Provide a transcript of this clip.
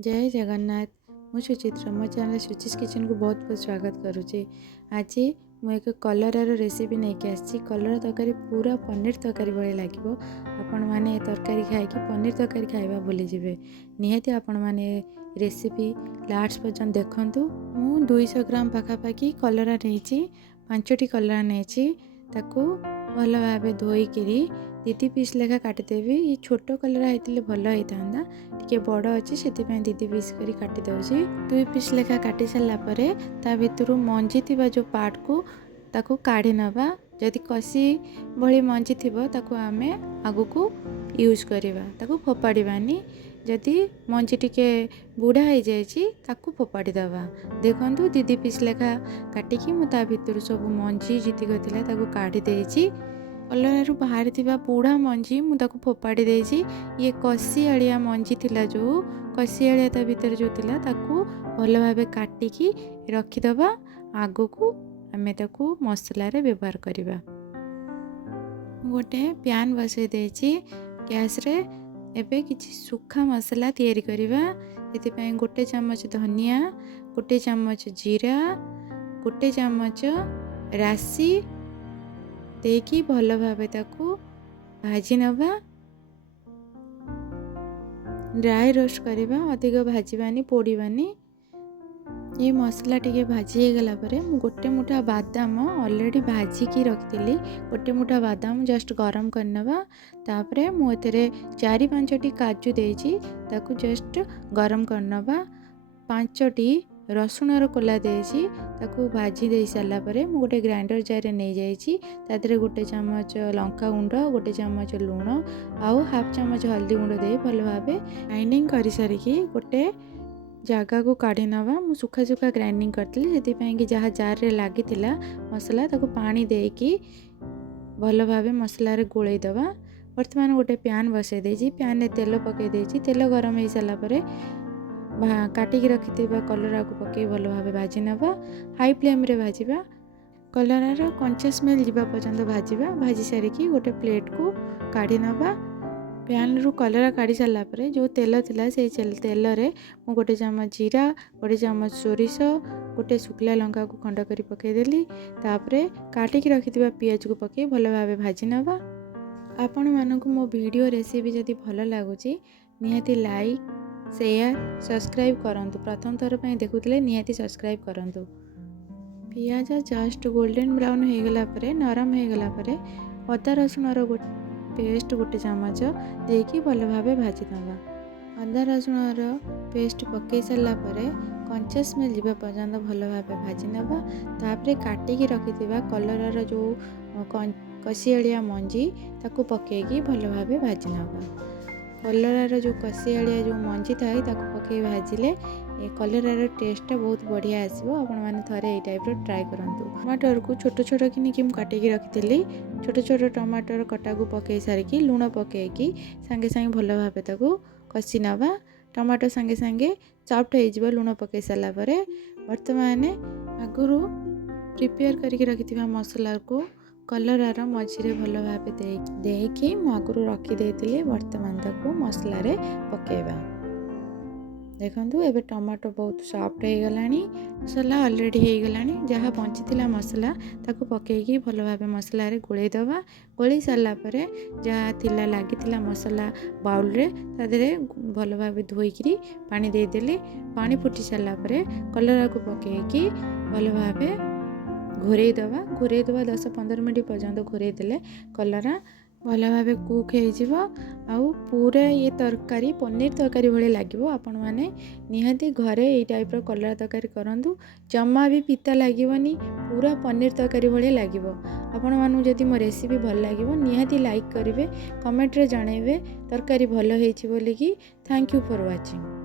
जय जगन्नाथ। मु सुचित्रा मो चैनल सुचिस किचन को बहुत बहुत स्वागत करुँचे। आज मु एक कलरार रेसिपी नहीं कि आसी। कलरा तरकारी पूरा पनीर तरकारी भाई लगे। आपण मैंने तरकारी खाई पनीर तरकारी खाइबा भूली जाए। निहाती आपण मैंने रेसिपी लास्ट पर्यंत देखंतु। मु 200 ग्राम पाखापाखि कलरा नहीं 5टी कलरा नहीं ताकू भल भाव धोईकी दीदी पीस लेखा काटिदेवी। ये छोट कलरा होते भल होता टे बड़ अच्छे से दीदी पीस कर काटिदे। 2 पीस लेखा काटी सारापर ता भर मंजी थी जो पार्ट को ताकू काढ़ी नवा। जदि कसी भली मंजी थी ताकू आमे आगु को यूज करवा ताकू फोपाड़ानी। जदि मंजी टिके बुढ़ा हो जाए फोपाड़ी दवा। देखंतु दीदी पीस लेखा काटिकी मुता भीतर सब मंजी जीतिक ताकू काढ़ी देछि। कलरारू बाहरी थिबा बुढ़ा मंजी मुझे फोपाड़ी देछि। ये कसियालिया मंजी थिला जो कसियालिया ता भीतर जो थिला ताकू भल भाबे काटिकी रखिदबा। आगो को आमे ताकू मसला रे व्यवहार करिबा। गोटे प्यान बसई देछि गैस रे। एबे किछि सुखा मसला तैयारी करिबा। एति पय गोटे चम्मच धनिया, गोटे चम्मच जीरा, गोटे चम्मच राशि देकी भल भाबे ताकू भाजी नवा। ड्राई रोस्ट करिबा, अधिक भाजीबानी पोड़ीबानी। ये मसला टिके भाजी हो गला परे मु गोटे मुठा बादाम ऑलरेडी भाजी की रखिली। गोटे मुठा बादाम जस्ट गरम करनवा। तापरे मु एतरे 4-5टी काजू देछि ताकू जस्ट गरम करनवा। 5टी रसुणर कोला देछि ताकू भाजी दे सारा परे मु गोटे ग्राइंडर जार नहीं जाइछि। तादरे गोटे चम्मच लंका गुंड, गोटे चम्मच लूण आउ हाफ चम्मच हल्दी गुंड दे भल भाबे ग्राइंडिंग करि सारिकी गोटे जगह को काढ़ी नवा। मु सुखा सुखा ग्राइंडिंग करतली से जहाँ जार रे लागी थिला मसला ताकू पानी देकी भल भाबे मसला रे गोळई दवा। वर्तमान गोटे प्यान बसई देछि। प्यान रे तेल पकई देछि। तेल गरम हो सारा परे काटिकी रखिथिबा कलरा को पकई भल भाबे भाजी नवा। हाई फ्लेम रे भाजीबा। कलरार कंचा स्मेल जीवा पर्यंत भाजीबा। भाजी सारिकी गोटे प्लेट को काढ़ी नवा। प्यान रु कलरा काढ़ी सारा पर जो तेल थिला से तेल रे मु गोटे चम्मच जीरा, गोटे चम्मच सोरिष, गोटे शुक्ला लंका को खंड करी पकई देली। तापरे काटिकी रखिथिबा पियाज को पकई भल भाबे भाजी नवा। आपण मानकु मो वीडियो रेसिपी जदि भल लागुची निहाती लाइक शेयर सब्सक्राइब करंतु। प्रथम थर पे देखुतले निहाती सब्सक्राइब करंतु। पियाज जस्ट गोल्डन ब्राउन हो गला परे नरम हो गला परे अदा रसुणर पेस्ट गोटे चम्मच देकी भल भाबे भाजी दवा। अदा रसुणर पेस्ट पकई सारा परे कंचा स्मेल जीवा पर्यंत भल भाबे भाजी नवा। तापरे काटिकी रखिथिबा कलरार जो कसियालिया मंजी ताकू पकईकी भल भाबे भाजी नवा। कलरार जो कसियालिया जो मंजी थाए ताकू पकई भाजिले कलरार टेस्ट बहुत बढ़िया आसो। आपण मैंने थरे ये टाइप ट्राए करंतु। टमाटर को छोट छोट कि काटिकी रखिली। छोट छोट टमाटर कटा को पकई सारिकी लूण पकईकी सांगे सांगे भल भाबे ताकू कषि नवा। टमाटर सांगे सांगे सॉफ्ट हो लूण पकई सारा पर वर्तमान आगुरु प्रिपेयर करके रखिथिबा मसला को कलरार मझीरे भल भाबे देकी मु आगुरु रखी देइतिली। वर्तमान ताकू मसला रे पकेबा। देखंतु एबे टमाटो बहुत सॉफ्ट हो गलानी। मसला ऑलरेडी हो गलानी। जहाँ बंची थिला मसला ताकू पकेकी भल भाबे मसला रे गोळई दवा। गोळई सारा परे जहाँ थिला लागी थिला मसला बाउल रे तादरे भल भाबे धोईकी पानी दे देली। पानी फुटी सारा परे कलरा को पकेकी भल भाबे घोरई दवा। 10-15 मिनट पर्यंत घोरई देले कलरा भल भाबे कुक हो आउ पूरा ये तरकारी पनीर तरकारी भली लगे। आपण मैंने निहाती घरे ये टाइप कलरा तरकारी करंतु। जमा भी पिता लगेनि पूरा पनीर तरकारी भली लगे। आपण मानू जदि मो रेसिपी भल लगे निहाती लाइक करेंगे कमेंट रे जनइबे तरकारी भल होइछि बोली कि। Thank you for watching.